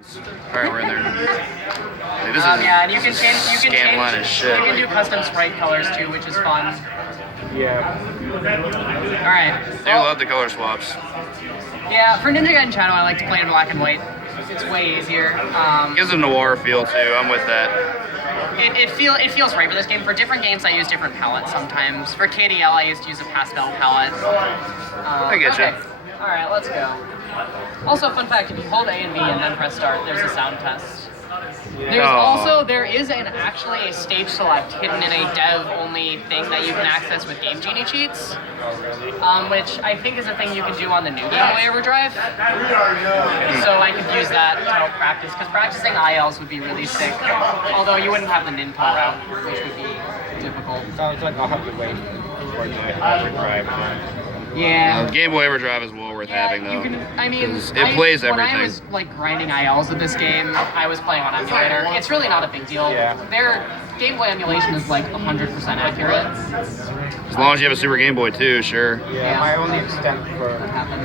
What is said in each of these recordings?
Alright, we're in there. Hey, this is yeah, and you can change. You can do custom sprite colors too, which is fun. Yeah. All right. I love the color swaps. Yeah, for Ninja Gaiden Shadow, I like to play in black and white. It's way easier. Gives a noir feel too. I'm with that. It feels right for this game. For different games, I use different palettes sometimes. For KDL, I used to use a pastel palette. I get you. All right, let's go. Also, fun fact: if you hold A and B and then press start, there's a sound test. There is actually a stage select hidden in a dev-only thing that you can access with Game Genie cheats, which I think is a thing you can do on the new Game Boy Overdrive. So I could use that to help practice, because practicing ILs would be really sick. Although you wouldn't have the Ninpo route, which would be difficult. Sounds like I'll have to wait for the Overdrive. Yeah. Game Boy Overdrive is well worth having though. It plays everything. When I was like grinding ILs with this game, I was playing on emulator. It's really not a big deal. Yeah. Their Game Boy emulation is like 100% accurate. As long as you have a Super Game Boy too, sure. Yeah, my only extent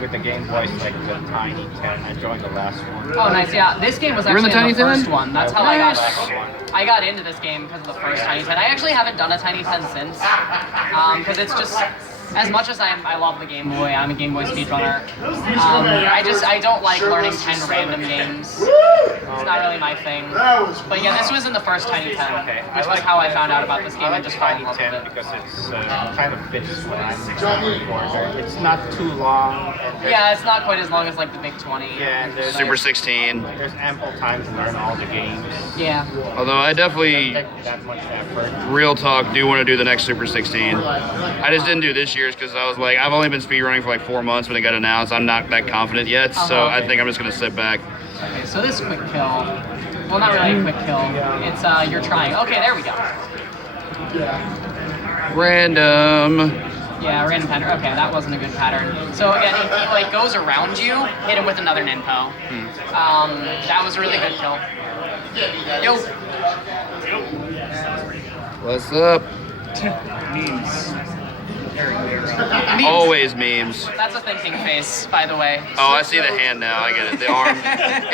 with the Game Boy is like the Tiny 10. I joined the last one. Oh, nice. Yeah, this game was actually the first one. That's how I got into this game, because of the first Tiny 10. I actually haven't done a Tiny 10 since, because it's just. As much as I love the Game Boy, I'm a Game Boy speedrunner. I don't like learning 10 random games. It's not really my thing. But yeah, this was in the first Tiny 10, which was how I found out about this game and just fell in love with it. Because it's kind of fits what I'm looking for. It's not too long. Yeah, it's not quite as long as like the Big 20. Yeah, and Super 16. There's ample time to learn all the games. Yeah. Although I definitely, that much effort. real talk, do want to do the next Super 16. I just didn't do this year's because I was like, I've only been speedrunning for like 4 months when it got announced. I'm not that confident yet, so I think I'm just going to sit back. Okay, so this quick kill. Well, not really a quick kill. It's, you're trying. Okay, there we go. Random. Yeah, random pattern. Okay, that wasn't a good pattern. So again, he like goes around you, hit him with another Ninpo. That was a really good kill. Yo. What's up? Memes. Always memes. That's a thinking face, by the way. Oh, I see the hand now. I get it. The arm.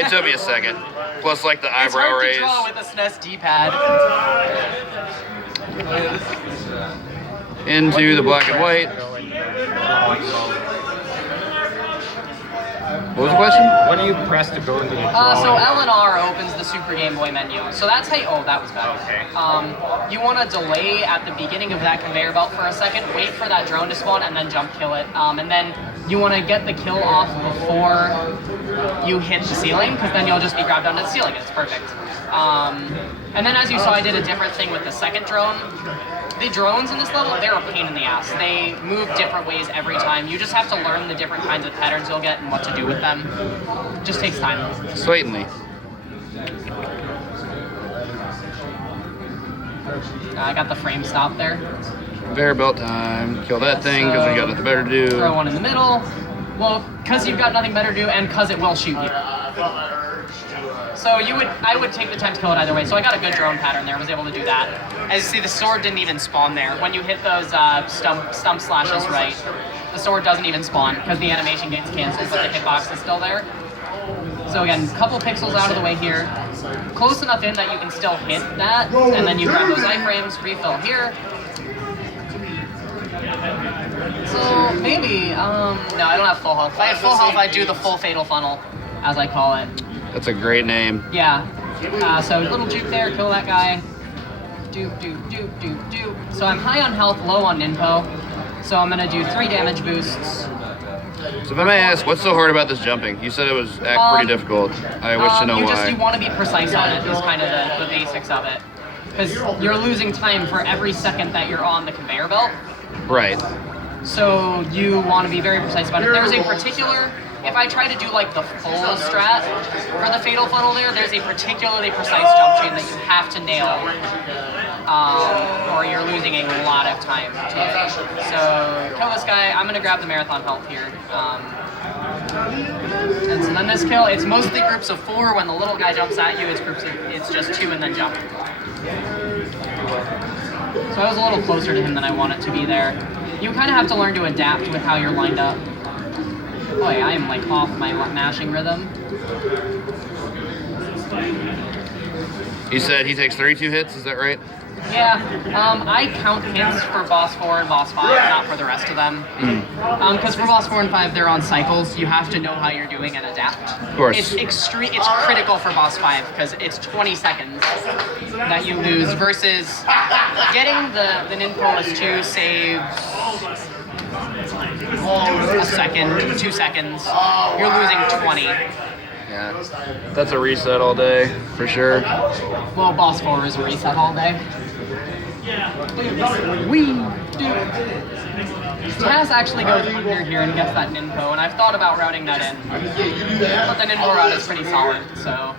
It took me a second. Plus, like the eyebrow raise. It's hard to draw with a SNES D-pad. Into the black and white. What was the question? What do you press to go into the So L and R opens the Super Game Boy menu. So that's how you, oh, that was bad. Okay. You want to delay at the beginning of that conveyor belt for a second, wait for that drone to spawn, and then jump kill it. And then you want to get the kill off before you hit the ceiling, because then you'll just be grabbed onto the ceiling, and it's perfect. And then as you saw, I did a different thing with the second drone. The drones in this level, they're a pain in the ass. They move different ways every time. You just have to learn the different kinds of patterns you'll get and what to do with them. It just takes time. Certainly. I got the frame stop there. Conveyor belt time. Kill that thing because we got nothing better to do. Throw one in the middle. Well, because you've got nothing better to do and because it will shoot you. So I would take the 10 to kill it either way. So I got a good drone pattern there, was able to do that. As you see, the sword didn't even spawn there. When you hit those stump slashes right, the sword doesn't even spawn because the animation gets canceled, but the hitbox is still there. So again, a couple pixels out of the way here. Close enough in that you can still hit that, and then you grab those iframes, refill here. So maybe, no, I don't have full health. If I had full health, I'd do the full fatal funnel, as I call it. That's a great name. Yeah. So little juke there, kill that guy. Doop, doop, doop, doop, doop. So I'm high on health, low on Ninpo. So I'm gonna do 3 damage boosts. So if I may ask, what's so hard about this jumping? You said it was pretty difficult. I wish to know why. You want to be precise on it, is kind of the basics of it. Because you're losing time for every second that you're on the conveyor belt. Right. So you want to be very precise about it. There's a particular, if I try to do like the full strat for the fatal funnel there's a particularly precise jump chain that you have to nail, or you're losing a lot of time to it. So kill this guy. I'm gonna grab the marathon health here. And so then this kill, it's mostly groups of 4. When the little guy jumps at you, it's just 2 and then jump. So I was a little closer to him than I wanted to be there. You kind of have to learn to adapt with how you're lined up. Boy, I am like off my mashing rhythm. You said he takes 32 hits, is that right? Yeah, I count hits for boss 4 and boss 5, not for the rest of them. Because for boss 4 and 5, they're on cycles. You have to know how you're doing and adapt. Of course. It's critical for boss 5 because it's 20 seconds that you lose versus getting the Ninpo as 2 saves a second, 2 seconds. You're losing 20. Yeah. That's a reset all day, for sure. Well, boss 4 is a reset all day. Taz actually goes under here and gets that Ninpo, and I've thought about routing that in. But the Ninpo route is pretty solid, so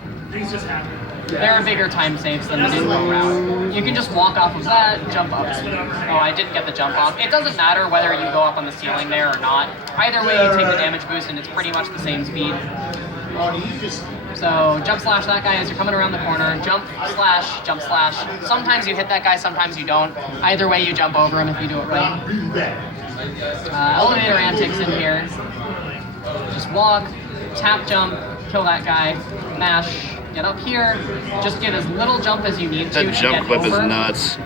there are bigger time saves than the Ninpo route. You can just walk off of that, jump up. Oh, I didn't get the jump off. It doesn't matter whether you go up on the ceiling there or not. Either way, you take the damage boost, and it's pretty much the same speed. So jump slash that guy as you're coming around the corner. Jump slash, jump slash. Sometimes you hit that guy, sometimes you don't. Either way, you jump over him if you do it right. Elevator antics in here. Just walk, tap jump, kill that guy, mash, get up here. Just get as little jump as you need to. That jump clip is nuts.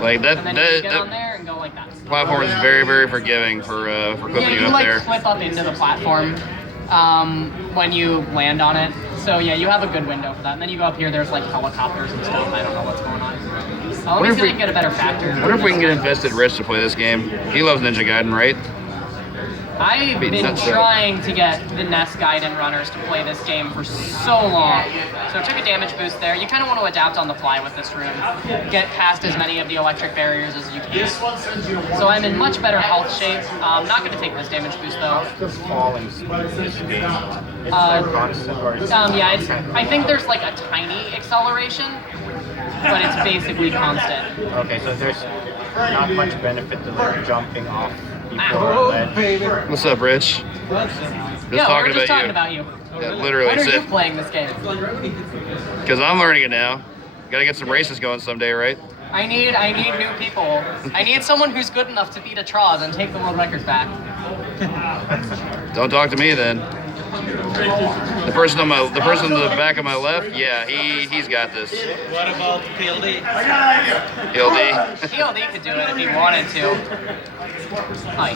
Like that. And then you just get on there and go like that. Platform is very, very forgiving for clipping you up like there. clip up into the platform when you land on it. So yeah, you have a good window for that. And then you go up here, there's like helicopters and stuff. I don't know what's going on. Let me see if I can get a better factor. I wonder if we can get Infested Rich to play this game. He loves Ninja Gaiden, right? I've been trying to get the NES Gaiden runners to play this game for so long. So I took a damage boost there. You kind of want to adapt on the fly with this room. Get past as many of the electric barriers as you can. So I'm in much better health shape. I'm not going to take this damage boost though. Just falling speed this game. It's like constant or yeah, I think there's like a tiny acceleration, but it's basically constant. Okay, so there's not much benefit to like jumping off. What's up, Rich? Yeah, we're just talking about you. Yeah, literally. When are you playing this game? Because I'm learning it now. Gotta get some races going someday, right? I need new people. I need someone who's good enough to beat a Troz and take the world records back. Don't talk to me then. The person in the back of my left, yeah, he's got this. What about PLD? PLD. PLD could do it if he wanted to. Hi.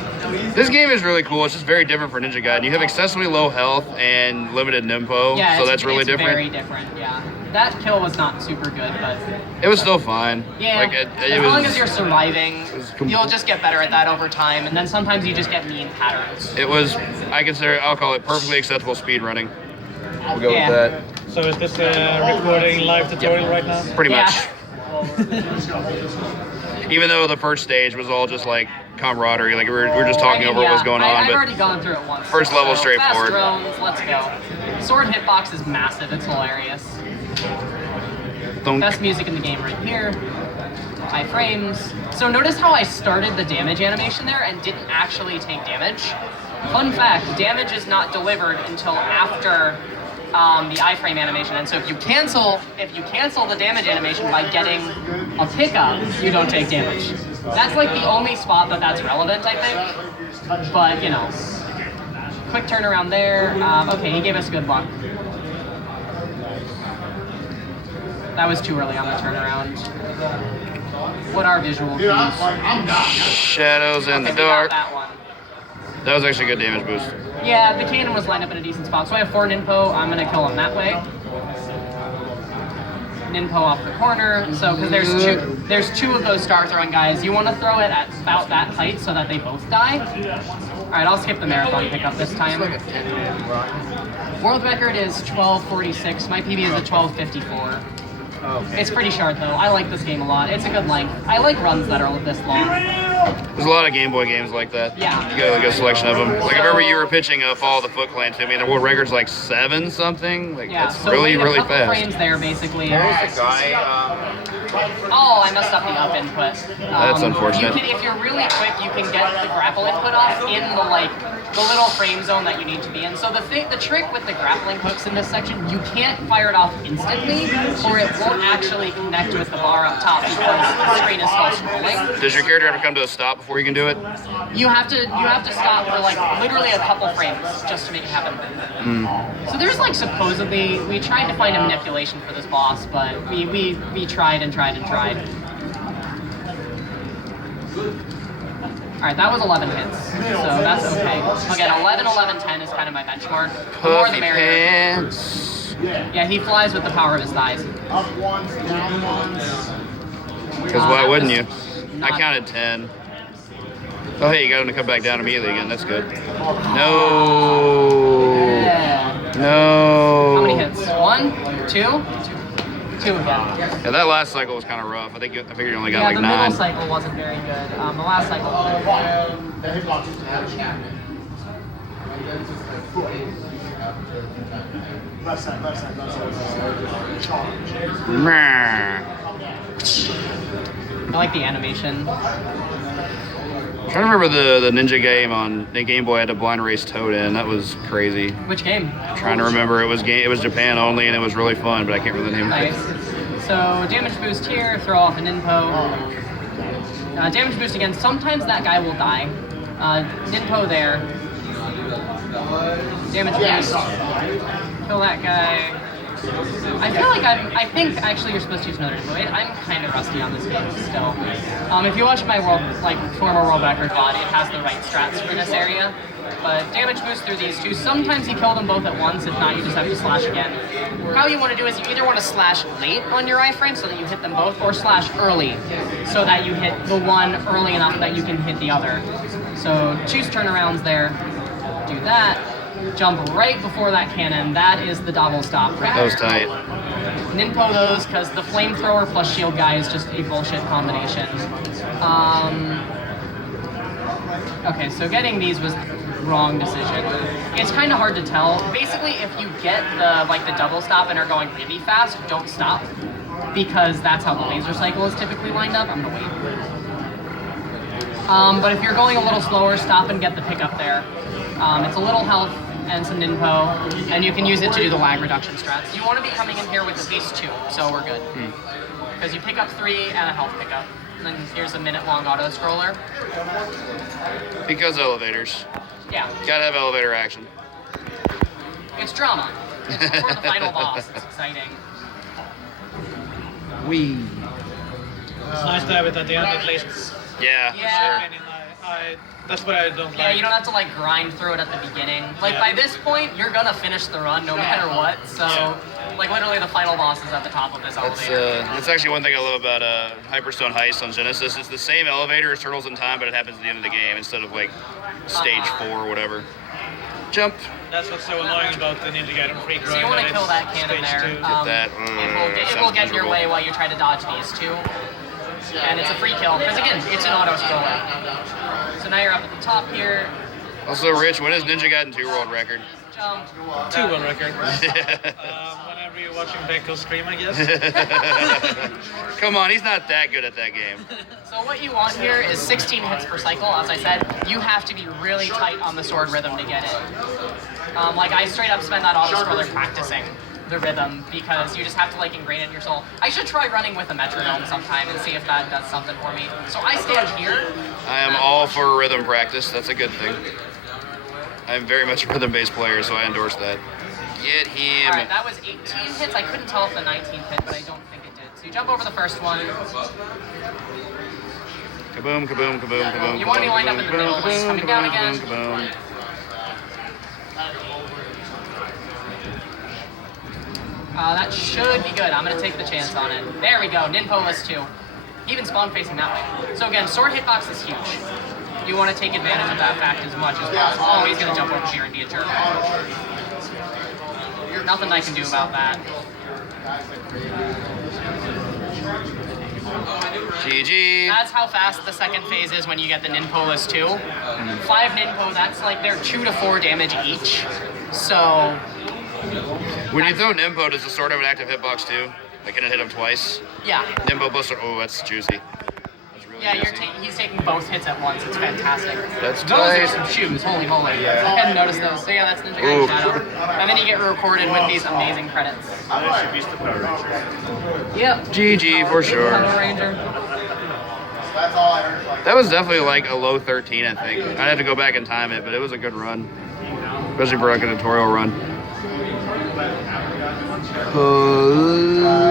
This game is really cool. It's just very different for Ninja Gaiden. You have excessively low health and limited Ninpo, Yeah, so that's really it's different. Very different, yeah. That kill was not super good, but it was still fine. yeah, like as long as you're surviving, you'll just get better at that over time, and then sometimes you just get mean patterns. It was, I'll call it perfectly acceptable speed running. We'll go Yeah. with that. So is this a recording live tutorial right now? Pretty Yeah. much. Even though the first stage was all just like camaraderie, like we were just talking over what was going on. I've But already gone through it once. first level so straightforward. Fast drones, let's go. Sword hitbox is massive. It's hilarious. don't. Best music in the game right here. High frames. So notice how I started the damage animation there and didn't actually take damage. Fun fact, damage is not delivered until after the iframe animation, and so if you cancel the damage animation by getting a pickup, you don't take damage. That's like the only spot that's relevant, I think. But you know, quick turnaround there. Okay, he gave us good luck. That was too early on the turnaround. What are visual cues? Shadows in the Okay, we got dark. that one. That was actually a good damage boost. Yeah, the cannon was lined up in a decent spot. So I have 4 Ninpo. I'm gonna kill him that way. Ninpo off the corner. So because there's two of those star throwing guys. You want to throw it at about that height so that they both die. All right, I'll skip the marathon pickup this time. World record is 12:46. My PB is at 12:54. Okay. It's pretty short though. I like this game a lot. It's a good length. I like runs that are this long. There's a lot of Game Boy games like that. Yeah. You got like a selection of them. Like I remember you were pitching Fall of the Foot Clan to me, and the world record's like 7 something. Like Yeah, that's so really, wait a really couple fast. frames there basically. There's a guy, Oh, I messed up the up input. That's unfortunate. If you're really quick, you can get the grapple input off in the little frame zone that you need to be in. So the trick with the grappling hooks in this section, you can't fire it off instantly, or it won't actually connect with the bar up top because the screen is still scrolling. Does your character ever come to a stop before you can do it? You have to stop for like literally a couple frames just to make it happen. So there's like supposedly we tried to find a manipulation for this boss, but we tried and tried and tried. Alright, that was 11 hits, so that's okay. Again, 11, 11, 10 is kind of my benchmark. The more the merrier. Pants. Yeah, he flies with the power of his thighs. Because why wouldn't you? not- I counted 10. Oh, hey, you got him to come back down immediately again. That's good. No. Yeah. No. How many hits? 1, 2? 2 again. Yeah, that last cycle was kind of rough. I figured you only got Yeah, like the 9. middle cycle wasn't very good. The last cycle was very I like the animation. I'm trying to remember the ninja game on the Game Boy had a blind race Toad in. That was crazy. Which game? I'm trying to remember. It was Japan only, and it was really fun, but I can't remember the name. Nice. So damage boost here, throw off a Ninpo. Damage boost again. Sometimes that guy will die. Ninpo there. Damage boost. Kill that guy. I feel like I think actually you're supposed to use another Ninpo. I'm kind of rusty on this game still. If you watch my former world record VOD, it has the right strats for this area. But damage boost through these two. Sometimes you kill them both at once. If not, you just have to slash again. How you want to do is you either want to slash late on your iframe so that you hit them both, or slash early so that you hit the one early enough that you can hit the other. So choose turnarounds there. Do that. Jump right before that cannon. That is the double stop. Right That was there. tight. Ninpo those because the flamethrower plus shield guy is just a bullshit combination. Okay, so getting these was wrong decision. It's kind of hard to tell. Basically, if you get the double stop and are going really fast, don't stop because that's how the laser cycle is typically lined up. I'm gonna wait. But if you're going a little slower, stop and get the pickup there. It's a little health and some Ninpo, and you can use it to do the lag reduction strats. You want to be coming in here with at least 2, so we're good. Because you pick up 3 and a health pickup. And then here's a minute-long auto-scroller. Because elevators. Yeah. Gotta have elevator action. It's drama. It's before the final boss. It's exciting. Wee. It's nice to have it at the end at least. Yeah, Yeah. for I mean, that's what I don't Yeah, like. you don't have to grind through it at the beginning. By this point, you're gonna finish the run no matter what. So, literally the final boss is at the top of this elevator. That's actually one thing I love about Hyperstone Heist on Genesis. It's the same elevator as Turtles in Time, but it happens at the end of the game instead of stage 4 or whatever. Jump. That's what's so annoying about the Ninja Gaiden Free So you want to kill that cannon there. Stage 2. That, It will get in your way while you try to dodge these two. And it's a free kill, because again, it's an auto-scroller. So now you're up at the top here. Also, Rich, when is Ninja Gaiden 2 world record? Jump. 2 on record. Whenever you're watching Becko's stream, I guess. Come on, he's not that good at that game. So what you want here is 16 hits per cycle. As I said, you have to be really tight on the sword rhythm to get it. I straight up spend that auto-scroller practicing the rhythm because you just have to ingrain it in your soul. I should try running with a metronome sometime and see if that does something for me. So I stand here. I am all for rhythm practice. That's a good thing. I'm very much a rhythm-based player, so I endorse that. Get him. Alright, that was 18 hits. I couldn't tell if the 19th hit, but I don't think it did. So you jump over the first one. Kaboom, kaboom, kaboom, kaboom. You want to be lined up in the middle when he's coming down again. Kaboom. That should be good. I'm going to take the chance on it. There we go. Ninpo list 2. Even spawn facing that way. So again, sword hitbox is huge. You want to take advantage of that fact as much as possible. Oh, he's going to jump over here and be a jerk. Nothing I can do about that. GG. That's how fast the second phase is when you get the Ninpo list 2. 5 Ninpo, that's they're 2 to 4 damage each. So When you throw Nimbo, does the sword have an active hitbox too? Can it hit him twice? yeah. Nimbo Buster. Oh, that's juicy. That's really Yeah, juicy. he's taking both hits at once. It's fantastic. That's Those tight. are some shoes. Holy moly. I hadn't noticed those. So yeah, that's Ninja Gaiden Ooh. Shadow. And then you get recorded with these amazing credits. Yep. GG for sure. Power Ranger. That was definitely like a low 13, I think. I'd have to go back and time it, but it was a good run. Especially for like a tutorial run.